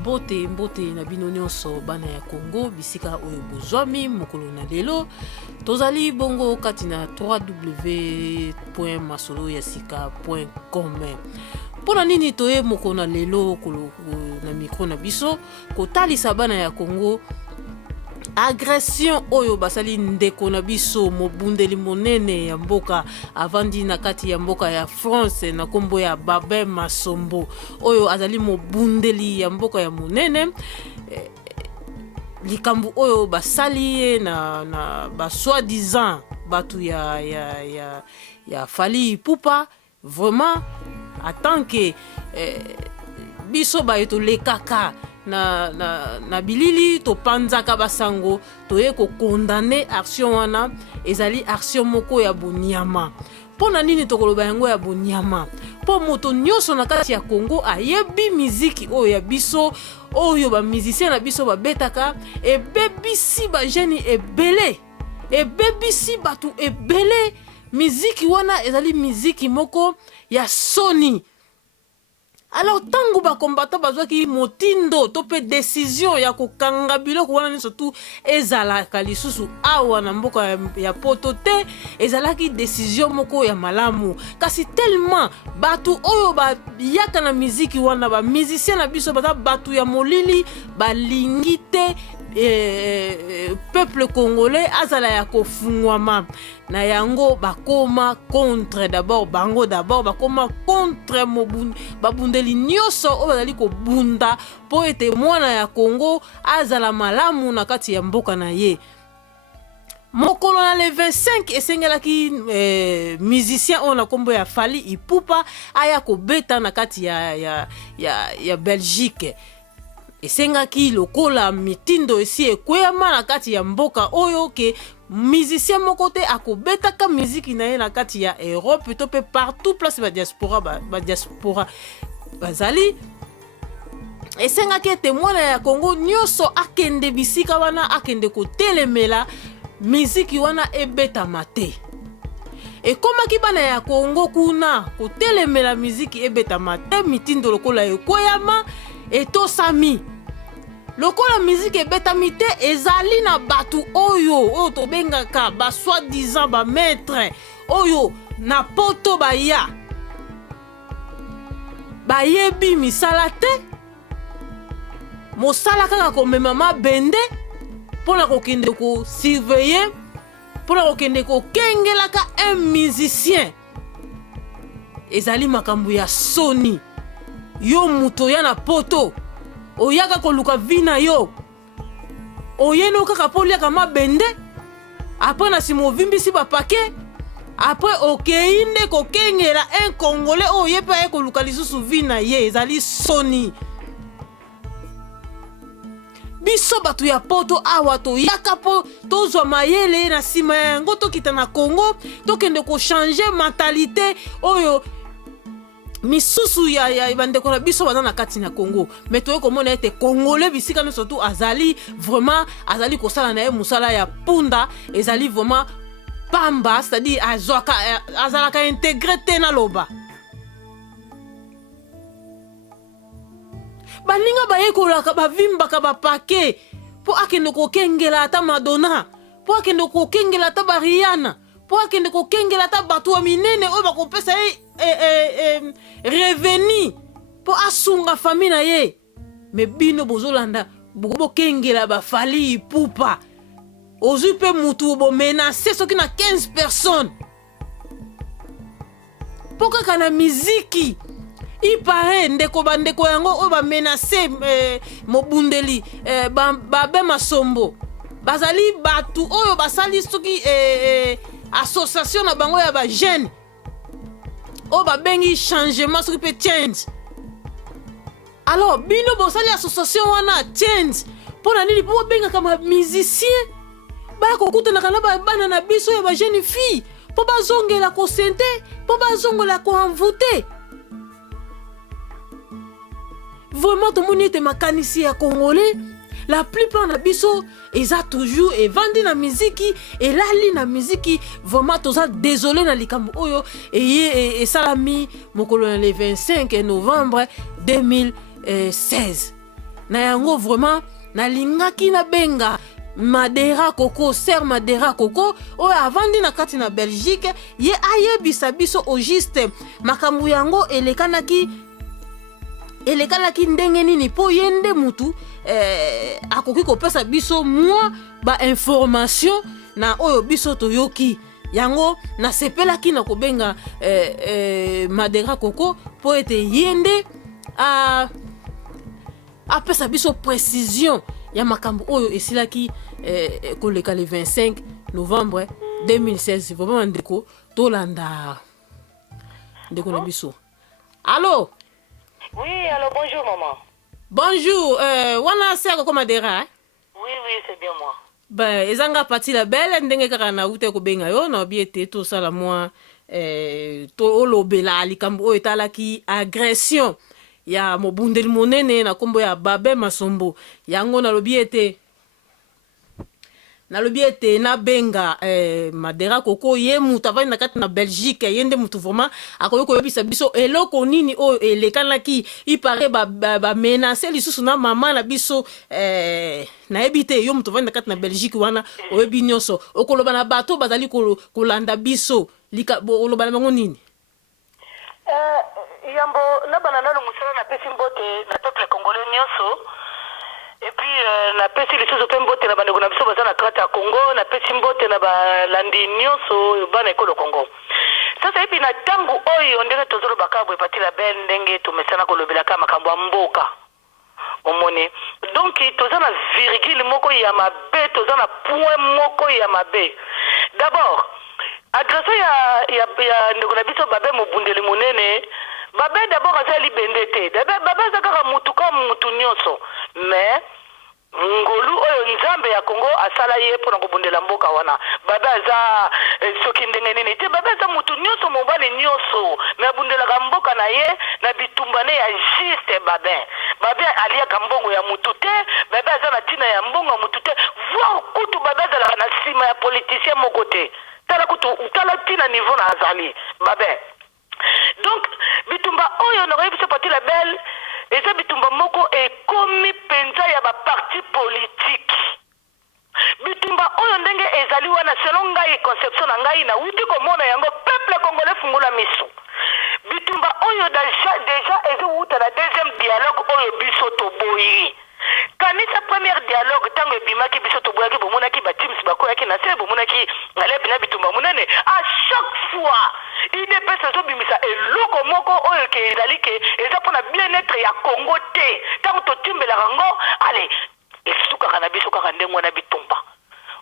Mbote na bino nyonso bana ya Congo bisika oyo bozwami mokolo na lelo tozali bongo kati na www.masoloyasika.com. Pona nini toye mokolo na lelo na micro na biso kotalisa bana ya Congo agression oyo basali ndeko na biso mobundeli monene ya mboka avandi na kati ya mboka ya France na kombo ya Babin Masombo oyo azali mobundeli ya mboka ya monene likambu oyo basali na ba soi-disant batu ya Fally Ipupa vraiment en tant que biso ba eto lekaka na bilili to panzaka basango toye ko condamner action wana ezali action moko ya bonyama. Pona nini tokoloba yango ya bonyama? Po moto nyonso na kati ya Congo ayebi miziki oyo ya biso oyo ba musicien na biso babetaka ebebisi ba jeune ebele ebebisi batu ebele miziki wana ezali miziki moko ya soni. Alors tangu ba combattant bazwaki motindo to pe décision ya kokanga biloko wana ni surtout ezalaka lisusu awa na mboka ya poto te ezalaki décision moko ya malamu kasi tellement batu oyo ba yaka na miziki wana ba musicien na biso baza batu ya molili balingi te peuple congolais azala ya kofungwama na yango bakoma contre d'abord bakoma contre babundeli nyonso oyo bazali kobunda po ete mwana ya Congo azala malamu na kati ya mboka na ye. Mokolo na le 25 esengelaki musicien on a kombo ya Fally Ipupa aya kobeta na kati ya Belgique. Esengaki lokola mitindo esi ekweyama na kati ya mboka oyo ke musicien moko te akobetaka muziki na ye na kati ya Europe to pe partout place ba diaspora bazali. Esengaki ete mwana ya Congo nyonso akende bisika wana akende kotelemela muziki wana ebetama te. Ekomaki bana ya Congo kuna kotelemela muziki ebetama te mitindo lokola ekweyama etosami. Lokola miziki ebetami te ezali na batu oyo tobengaka ba soi-disant ba maître oyo na poto baya bayebi misala te mosala kaka komema mabende mpona kokende ko surveiller mpona kokende kokengelaka un musicien ezali makambo ya soni. Yo muto ya na poto oyaka koluka vina yo oyeno kaka poliaka mabende apres na simo vimbisi bapake apres okeinde kokengela un congolais oyepa ye koluka lisusu vina ye ezali soni. Biso batu ya poto awa toyaka po tozwa mayele na sima yango tokita na Congo tokende ko changer mentalité oyo misusu ya bandeko na biso baza na kati na Congo. Mais toye komona ete congolais bisika no surtout azali vraiment azali kosala na ye musala ya punda ezali vraiment pamba c'est-à-dire azalaka intégré te na loba. Baninga bayekolaka bavimbaka bapake po akende kokengela ata Madonna po akende kokengela ata Rihanna po akende kokengela ata batu wa minene oyo bakopesa reveni po asunga famille na ye. Me bino bozolanda bokengela ba Fally Ipupa ozwi pe mutu bo menacer soki na 15 personnes po kaka na miziki ipare ndeko bandeko yango oyo ba menacer mobundeli Babin Masombo bazali batu oyo basali soki association na bango ya ba jeune o ba bengi changement soki pe change. Alors bino bosali association wana change pona nini po benga kama musicien ba ko kutana na bana na biso ya ba jeune fille po bazongela ko sente po bazongola ko envoûter. Vraiment tout monde était makanisi ya congolais la plupart na biso eza toujours et vandi na muziki et lali na muziki vraiment toza désolé na likambo oyo et salami mokolo le 25 novembre 2016 na yango vraiment nalingaki na benga Madera Coco, Ser Madera Coco, oyo avandi na kati na Belgique, ye ayebisa biso au juste makambo yango elekanaki ndenge nini po yende mutu akoki kopesa biso mwa ba information na oyo biso toyoki yango nasepelaki na kobenga Madera Coco po ete yende apesa biso précision ya makambo oyo esilaki koleka le 25 novembre 2016 vraiment ndeko tolanda ndeko na biso. Allô? Oui, alors bonjour maman. Bonjour, wana seko koma Madera? Oui, c'est bien moi. Ben, ezanga parti la belle ndenge kaka na ute ko benga yo na biete to sala moi to olobela likambo oyo etalaki agression ya mobundeli monene na kombo ya Babe Masombo yango nalobi ete na benga Madera Coco ye mutu avandi na kati na Belgique yende mutu vraiment akoki koyebisa biso eloko nini oyo elekanaki ipare bamenase lisusu na mama na biso nayebi te yo mutu avandi na kati na Belgique wana oyebi nyonso okoloba na bato bazali kolanda biso oloba na bango nini? Yambo na banana no musala na pesi mbote na peuple congolais nyonso. Et puis na pesi lisusu pe mbote na bandeko na biso baza na kati ya Congo, na pesi mbote na balandi nyonso bana ekolo Congo. Sasa epi na tangu oyo ndenge tozolo bakabwe pati la bel ndenge tumesana kolobela kama makambo ya mboka. Omone. Donc toza na virgule moko ya mabe, toza na point moko ya mabe. D'abord, agression ya ndeko na biso Babe mobundeli monene. Babe d'abord azali bendete. Babe azakaka mutu comme mutu nyonso. Mais ngolu oyo nzambe ya Congo asala ye pona kobundela mboka wana. Babe aza soki ndenge nini te Babe aza mutu nyonso mobali nyonso. Mais abundelaka mboka na ye na bitumbane ya juste Babe. Babe aliaka mbongo ya mutu te. Babe aza na tina ya mbongo ya mutu te. Voir kutu Babe azalaka na sima ya politicien moko te. Tala tina niveau na azali Babe. Donc bitumba oyo na rebi pati la belle eza bitumba moko ekomi penza ya ba parti politique. Bitumba oyo ndenge ezali wana selon ngai conception na ngai na uti komona yango peuple congolais fungula miso. Bitumba oyo déjà eza uta na deuxième dialogue oyo biso toboyi. Kanisa premier dialogue tango ebimaki biso toboyaki bomonaki ba teams bakoyaki na se bomonaki ngalebi na bitumba munene à chaque fois ide pesa zo bimisa eloko moko oyo ke ezali ke eza pona bien-être ya Congo te tango totimbela rango allez esukaka na biso kaka ndenge wana bitumba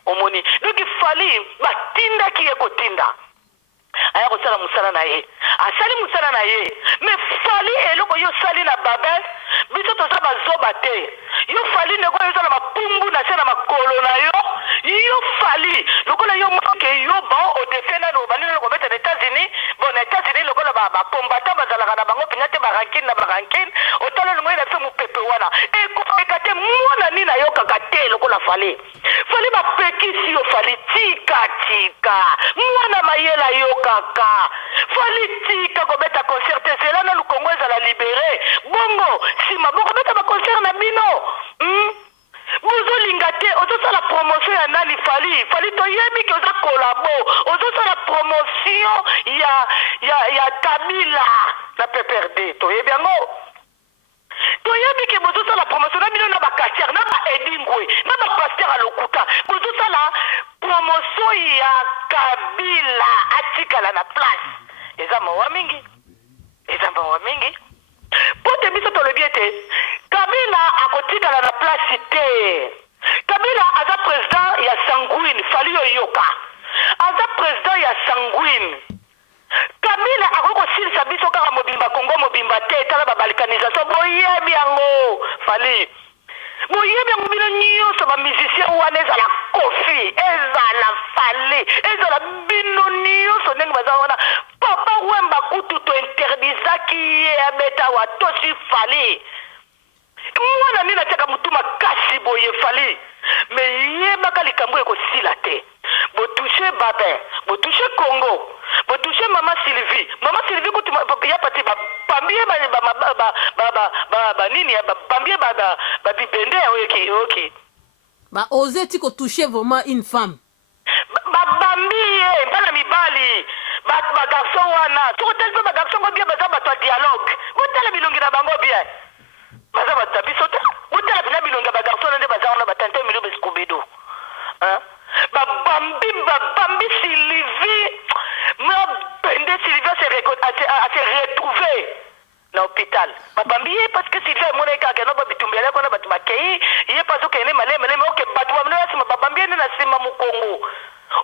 omoni donc ifali batindaki ye kotinda aya kosala musala na ye asali musala na ye mais fali eloko yo sali na Babe biso toza bazoba te yo fali ndeko yo na mapumbu na se na makolo na yo fali lokola yo moke yo ba o defenda no banini ko beta na États-Unis bon na États-Unis lokola ba combattant bazalaka na bango pinyate ba rankin otala lungo ina fe mu pepe wana e ko ekate mwana ni na yo kakate lokola fali ba pekisi yo fali tika mwana mayela yo kaka fali tika ko beta concert zela na lukongo ezala libéré bongo sima boko beta ba concert na bino bozolinga te ozosala promotion ya nani fali toyebi ke oza kolabo ozosala promotion ya Kabila na PPRD toyebi yango toyebi ke bozosala promotion na bino na bakatiere na ba Edingwe na ba pasteur a Lokuta bozosala promotion ya Kabila atikala na place eza mawa mingi pote biso tolobi ete Kabila akotikala na place te. Kabila aza président ya sanguine fali yoka aza président ya sanguine. Kabila akoko silisa biso kaka mobimba Congo mobimba te tala ba balkanisation boyebi yango fali boyebi yango bino nyonso ba musicien wana ezala Kofi ezala fali ezala bino nyonso ndenge baza wana papa Wemba kutu to interdisaki ye abeta watosi fali mwana nina teka mutuma kasi boye fali me yebaka likambo ekosila te botouche Babe botouche Congo botouche mama Sylvie kutu ya pati pambie nini pambie bibende oyoki ba oser ti ko toucher vraiment une femme babambie mpana mibali bagarso wana sokotali mpe bagarso ngo bien baza bato ya dialogue botala bilongi na bango bien baza bato ya biso te botala mpena bilongi ya bagarso wana nde baza wana batante milio besikubido babambi Sylvie bende Sylvie a se retrouvé na hôpital babambi ye parce que Sylvie emonaki kaka no babitumbi alaki wana bato bakei ye mpe azokende maleme oke bato bamino ya nsima babambi ye nde na nsima mokongo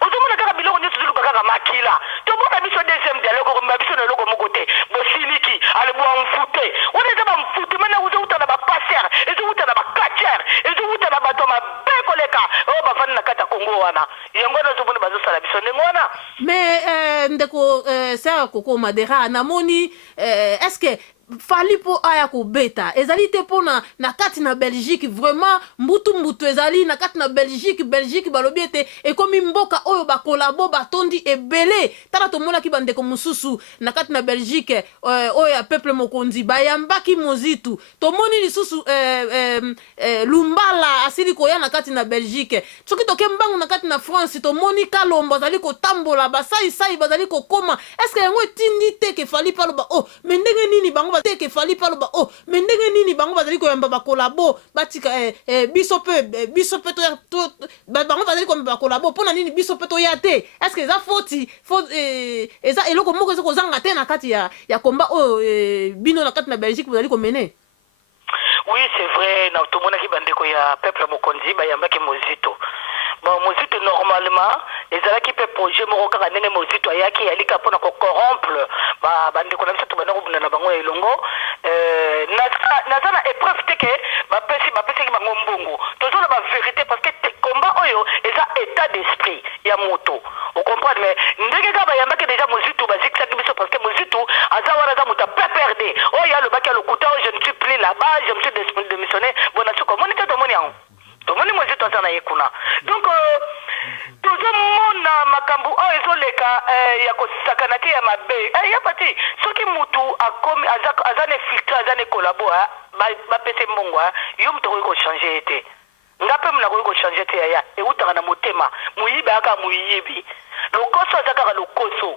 ozomona kaka biloko nyonso zoluka kaka makila tomona biso deuxième dialogue okomba biso na eloko moko te bosiliki alebwa mfute wana eza bamfute mana ezowuta na bapaster ezowuta na bakacher ezowuta na bato mabe koleka oyo bafandi na kati ya kongo wana yango wana ozomona bazosala biso ndenge wana mais ndeko sere koko madera namoni est-ce que fali po aya kobeta ezali te mpo na kati na Belgique vraiment mbutu ezali na kati na Belgique balobi ete ekomi mboka oyo bakolabo batondi ebele tala tomonaki bandeko mosusu na kati na Belgique oyo ya peuple mokonzi bayambaki mozitu tomoni lisusu lumbala asili koya na kati na Belgique soki toke mbangu na kati na France tomoni kalombo azali kotambola basai bazali kokoma est-ce que yango etindi te ke fali paloba oh mais ndenge nini bango teke fali paloba oh mais ndenge nini bango bazali koyamba bakolabo batika biso pe to bango bazali koyamba bakolabo mpona nini biso pe toya te est-ce que eza foti eza eloko moko eza kozanga te na kati ya komba oyo bino na kati na Belgique bazali komene oui c'est vrai na tomonaki bandeko ya peuple mokonzi bayambaki mozito bon mozito normalement ezalaki mpe projet moko kaka ndenge mozito ayaki alika mpona kocorrompre bandeko na biso to bandeko bunda na bango ya elongo naza na épreuve te ke bapesaki bango mbongo tozona bavérité parce que combat oyo eza état d'esprit ya moto ocomprendre mais ndenge kaka bayambaki déjà mozito bazikisaki biso parce que mozito aza wana aza moto apprd oyo alobaki alokuta oyo je ne suis plus là-bas je me suis démissionné bona soko omoni te tomoni yango tomoni mozito aza na ye kuna donc tozomona makambo oyo ezoleka ya kosakana te ya mabe ya pati soki mutu akomi aza ne filtre aza ne kolabo bapese mbongo yo mutu akoki kochange ye te nga mpe muna akoki kochange te yaya eutaka na motema moyibi ayaka moyibi lokoso aza kaka lokoso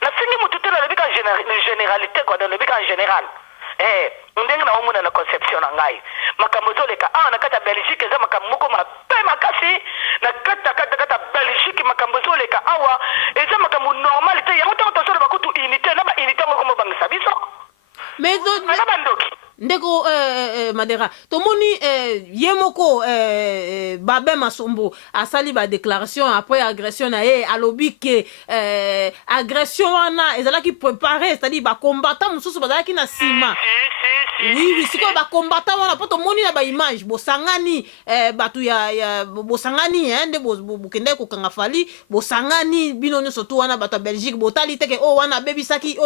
nasengi mutu te nalobi ka généralité kwa nalobi ka en général ndenge na omona na conception na ngai makambo ezoleka na kati ya Belgique eza makambo moko mabe makasi na kati ya Belgique makambo ezoleka awa eza makambo normal te yango ntango tozoloba bakutu unité na baunité moko mobangisa biso mais bandoki ndeko madera tomoni ye moko Babe Masombo asali ba déclaration après agression na ye alobi ke agression wana ezalaki préparé c'est-à-dire ba combattant mususu bazalaki na sima oui siko ba combattant wana po tomoni na ba image bosangani batu ya bosangani nde bokende ko kanga fali bosangani bino nyonso tu wana batu ya Belgique botali teke wana bebisaki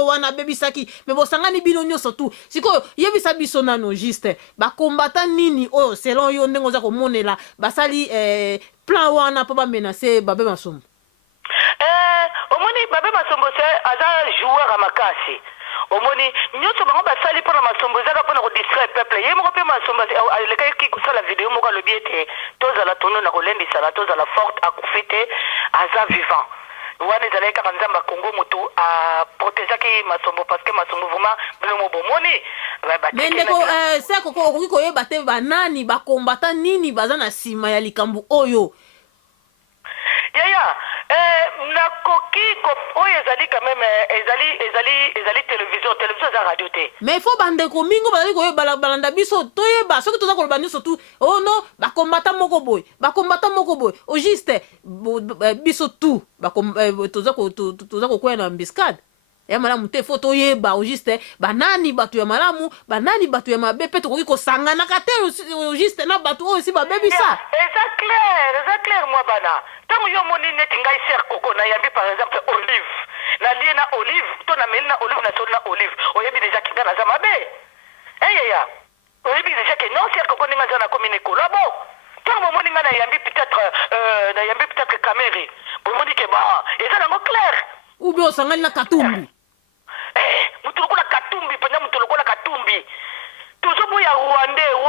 mais bosangani bino nyonso tu siko yebisa biso nano juste ba combattant nini oyo selon yo ndengo za komonela basali plan wana po ba menacer Babe Masombo omoni Babe Masombo aza joueur à makasi omoni nyonso bango basali mpona Masombo ezaka mpona kodistraire peuple ye moko mpe Masombo alekaki kosala video moko alobi ete tozala tono na kolendisana tozala forte akufi te aza vivant wana ezalaki kaka nzambe akongo motu aprotezaki Masombo parce que Masombo vraiment biloko bomoni mais ndeko seko okoki koyeba te banani bakombata nini baza na nsima ya likambo oyo yaya nakoki oyo ezali quand même ezali télévision eza radio te mais faut bandeko mingo bazali koyeba balanda biso toyeba soki toza koloba nyonso tu no bakombata moko boye au juste biso tu toza kokwea na mbiscade ya malamu te fo toyeba au juste banani bato ya malamu banani bato ya mabe pe tokoki kosanganaka te au juste na bato oyo si babebisa eza clair mwa bana ntango yo omoni neti ngai ser koko nayambi par exemple olive nalie na olive to nameli na olive nasoli na olive oyebi deja kinga naza mabe eyeya oyebi deja ke non ser koko ndenge aza nakomi na ekolabo ntango bomoni ngai nayambi peut-être camere bomoni ke eza nango clair ou bien osangani na katumbi mutu lokola katumbi mpenza mutu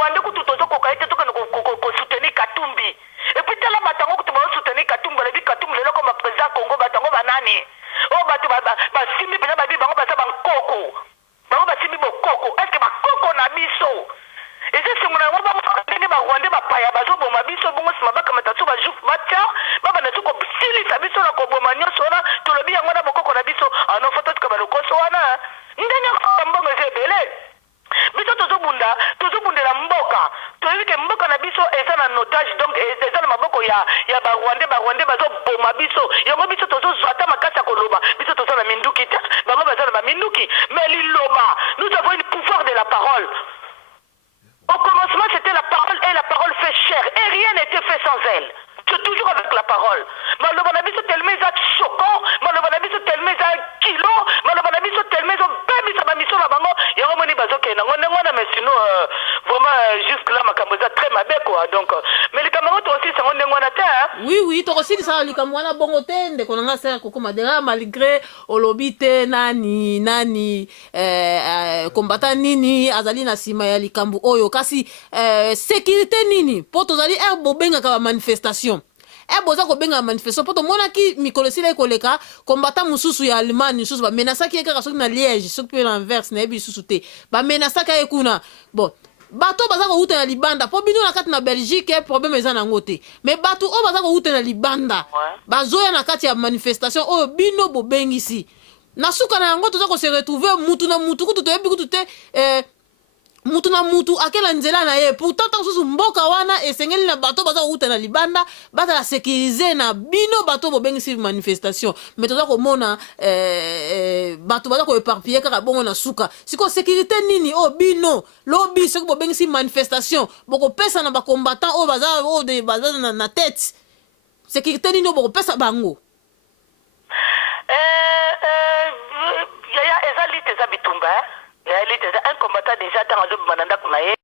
bande kutu tozo kokaite toka ko soutenir Katumbi et puis tala batango kutu ba soutenir Katumbi la bi Katumbi lelo comme président Congo batango banani o batu ba simbi pena ba bi bango ba sa bankoko bango ba simbi bokoko est-ce que bakoko na biso et c'est mon amour ba Rwanda ba paya bazo boma biso bongo sima ba kamata so ba juf batia ba na suko sili sabiso na ko boma nyoso na to lobi yango na bokoko na biso ano foto tuka ba lokoso wana ndenya ko mbongo zebele biso tozobundela mboka toyebi ke mboka na biso eza na notage donc eza na maboko ya barwande bazoboma biso yango biso tozozwa ata makasi ya koloba biso toza na minduki te bango baza na baminduki mais liloba nous avons une pouvoir de la parole. Au commencement c'était la parole et la parole fait chair et rien n'était fait sans elle. C'est toujours avec la parole. Maloba na biso tellement eza choquant, maloba na biso tellement eza kilo, maloba na biso tellement eza bebisa ba mission na bango, yango moni bazoke na ngonde ngona mais sinon vraiment jusque là makambo eza très mabe quoi. Donc mais les camarades aussi ça ngonde ngona te hein. Oui to aussi ça likambo wana bongo te ndeko nanga sera kokoma dera malgré olobite nani combattant nini azali na sima ya likambo oyo kasi sécurité nini po tozali bobenga ka manifestation boza ko benga manifestation poto monaki mikolo sila koleka combattant mususu ya Allemagne mususu ba menasa ki ekaka soki na Liège soki pe l'Anvers na ebi susu te ba menasa ka ekuna bon bato baza ko uta na libanda po bino na kati na Belgique problème eza na ngote mais bato o baza ko uta na libanda bazoya na kati ya manifestation o bino bo bengisi na suka na yango toza ko se retrouver mutu na mutu kutu to ebi kutu te mutu na mutu akela nzela na ye pourtant susu mboka wana esengeli na bato baza kuta na libanda bata la sécuriser na bino bato bo bengisi manifestation mais toza ko mona bato baza ko éparpiller kaka bongo na suka siko sécurité nini o bino lobi soko bo bengisi manifestation boko pesa na ba combattant o baza na tête sécurité nini boko pesa bango yaya ezali teza bitumba un combattant déjà dans le mananda kunaye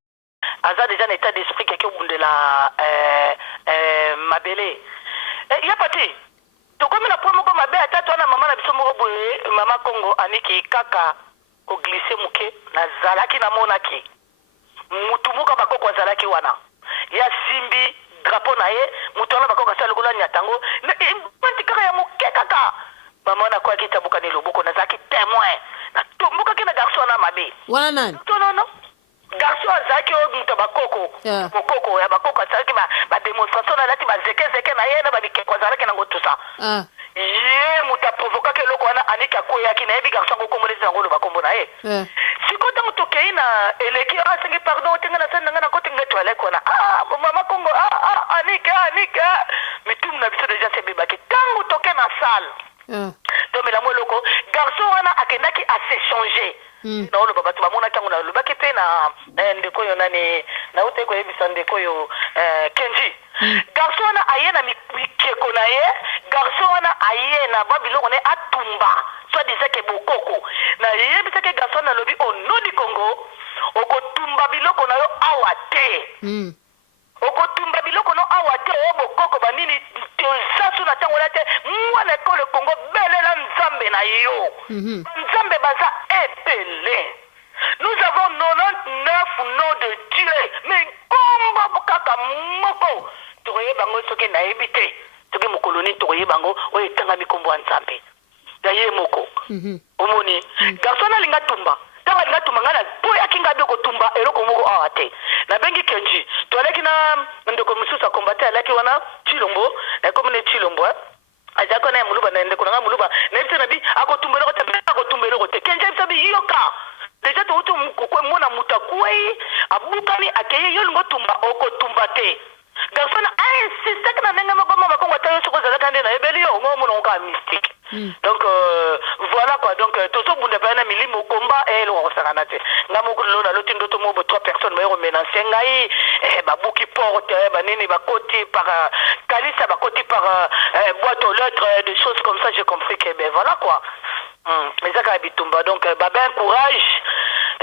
aza déjà en état d'esprit quelqu'un de la mabele il y a parti to comme na promo comme mabe ata to na mama na biso moko boye mama Congo aniki kaka ko glisser muke na zalaki na monaki mutu muka bakoko zalaki wana ya simbi drapeau na ye mutu na bakoko sa lokola nyatango nti kaka ya muke kaka mama na kwa kitabuka ni loboko na zaki témoin na tumbuka kina garçon na mabe wana nani non garçon azaki o mutu bakoko bakoko ya bakoko azaki ba démonstration na lati ba zeke na ye na ba bikeko azalaki nango tout ça ye mutu provoka ke loko wana anika koya kina ebi garçon ko komoleza ngolo bakombo na ye siko tango tokei na eleki asengi pardon tenga na sanga na kote ngeto aleko na mama Congo anika mitum na biso déjà c'est bebaki tango toke na salle donc la loko garçon wana akendaki à s'échanger na olo baba tumamona tango na lobaki pe na ndeko yo nani na ute ko yebisa ndeko yo Kenji garçon wana aye na mikeko na ye garçon wana aye na babiloko ne atumba soit disait que bokoko na yebisa ke garçon na lobi au nom du Congo okotumba biloko na yo awate okotumba biloko no awate bokoko banini tozasu na tango late mwana ko le Congo belela nzambe na yo nzambe baza epele nous avons 99 noms de Dieu mais komba bokaka moko toye bango soki na ebite toki mokoloni toye bango oye tanga mikombo ya nzambe ya ye moko omoni garçon alinga tumba tanga alinga tumba ngana po yakinga beko tumba eloko moko awate na bengi Kenji to alaki na ndeko mususa kombate alaki wana Chilombo na komune Chilombo azako na muluba na ndeko na muluba na ite na bi akotumbelo kote Kenji sabi yoka deja to utu mukoko mona mutakuai abukani akeye yolungo tumba okotumbate garçon insiste que na nenga mabama bakongo tayo soko zalaka ndena ebeli yo ngomo nonga mystique donc voilà quoi donc toto bunda bana milimo combat et le rosana te ngamo kulo na loti ndoto mo 3 personnes ba menacer ngai babuki porte banini bakoti par kalisa bakoti par boîte aux lettres des choses comme ça j'ai compris que ben voilà quoi ezaka bitumba donc ben courage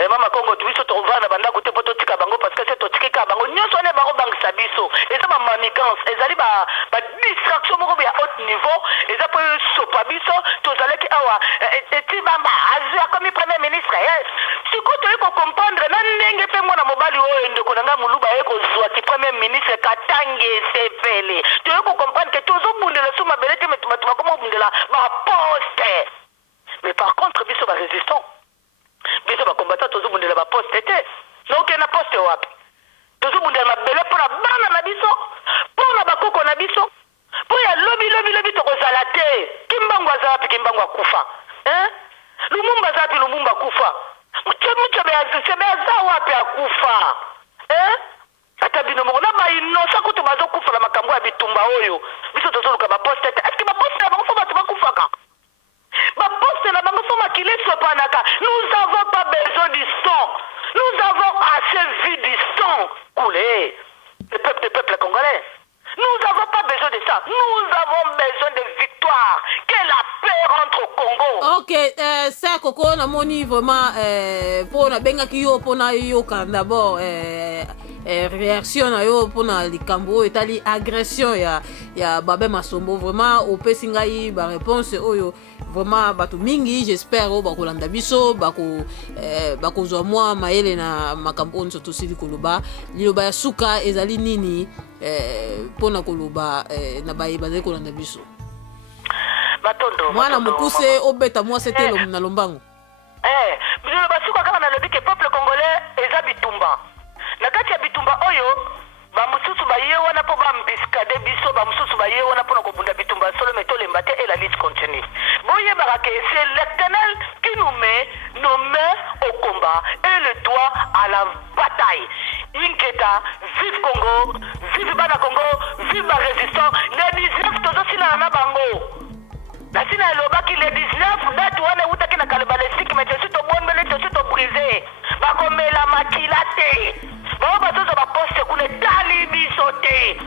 mama Congo tubiso trouva na banda kote poto tika bango parce que c'est totika bango nyoso ne bango bangisa biso eza ba manigance ezali ba distraction moko ya haut niveau eza po sopa biso tozalaki awa eti bamba azu comme premier ministre siko to ko comprendre na ndenge pe mwana mobali oyo ndeko nanga muluba eko zwa ki premier ministre Katange Sefele to yoko comprendre que tozo bundela suma belete metu bakoma bundela ba poste mais par contre biso ba résistant biso ba combattant tozo bundela ba poste te donc na poste wapi tozo bundela mabele pour la bana na biso pour na bakoko na biso pour ya lobi to kozala te kimbango azapi kimbango akufa hein lumumba zapi lumumba kufa mucho beaza wapi akufa eh ata bino moko na ba inosa kutu bazo kufa na makambo ya bitumba oyo biso tozoluka ba poste est-ce que ba poste ba kufa ba kufaka ba poste na bango foma kileso panaka nous avons pas besoin du sang nous avons assez vu du sang couler le peuple congolais. Nous n'avons pas besoin de ça. Nous avons besoin de victoire. Que la paix rentre au Congo. Ok, ça, Coco, na moni vraiment pour na benga kiyo pour na yo kan d'abord réaction na yo pour na likambo etali agression ya Babé Masombo vraiment au pesingai ba réponse oyo vraiment batu mingi j'espère o bakolanda biso bako zo moi maele na makambo on surtout sili koloba liloba ya suka ezali nini pona koloba na baye bazali kolanda biso batondo mwana mukuse obeta moi c'était na lombango bilo basuka kama na lobi ke peuple congolais eza bitumba na kati ya bitumba oyo ba mususu ba ye wana po ba mbiskade biso ba mususu ba ye wana po na kobunda bitumba solo metole mbate et la liste continue boye barake c'est l'Éternel qui nous met nos mains au combat et le doigt à la bataille. Inketa vive Congo vive bana Congo vive ba résistant les 19 tozo sila na bango la sina lobaki les 19 date wana utaki na kalebalesiki mais tu to bombele tu to brisé ba komela makilate ba bazozo ba poste kune tali bisote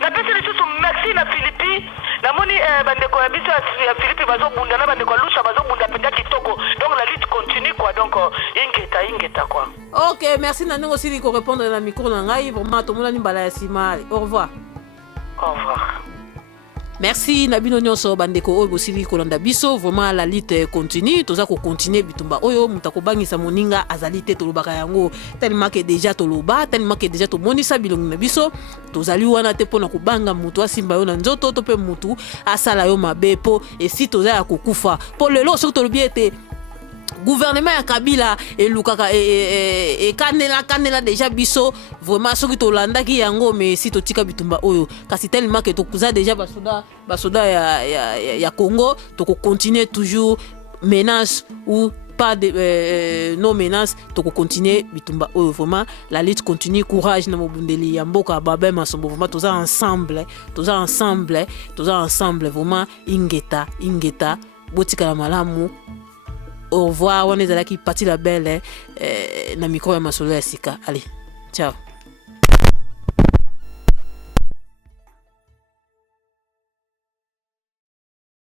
na pesa lisusu merci na Philippe na moni bandeko ya biso ya Philippe bazo bunda na bandeko lusha bazo bunda penda kitoko donc la lutte continue quoi donc ingeta quoi. OK, merci na ningo sili ko répondre na micro na ngai vraiment to mona ni bala ya sima. Au revoir. Au revoir. Merci Nabino Nyonso bandeko oyo bosili kolanda biso vraiment la lutte continue toza ko continuer bitumba oyo mutako bangisa moninga azalite tolobaka yango tellement que déjà toloba tellement que déjà to monisa bilongi na biso tozali wana te pona kubanga mutu asimba yo na nzoto to pe mutu asala yo mabepo et si toza ya kokufa pour lelo surtout tolobi ete gouvernement ya Kabila et lukaka et kanela déjà biso vraiment soki to landa ki yango mais si to tika bitumba oyo kasi tellement que to kuza déjà basoda ya Congo to continuer toujours menace ou pas de non menace to continuer bitumba oyo vraiment la lutte continue courage na mobundeli ya mboka Babé Masombo vraiment toza ensemble vraiment ingeta botika la malamu. Au revoir, on est à la qui partie la belle na micro ya masolo ya sika. Allez, ciao.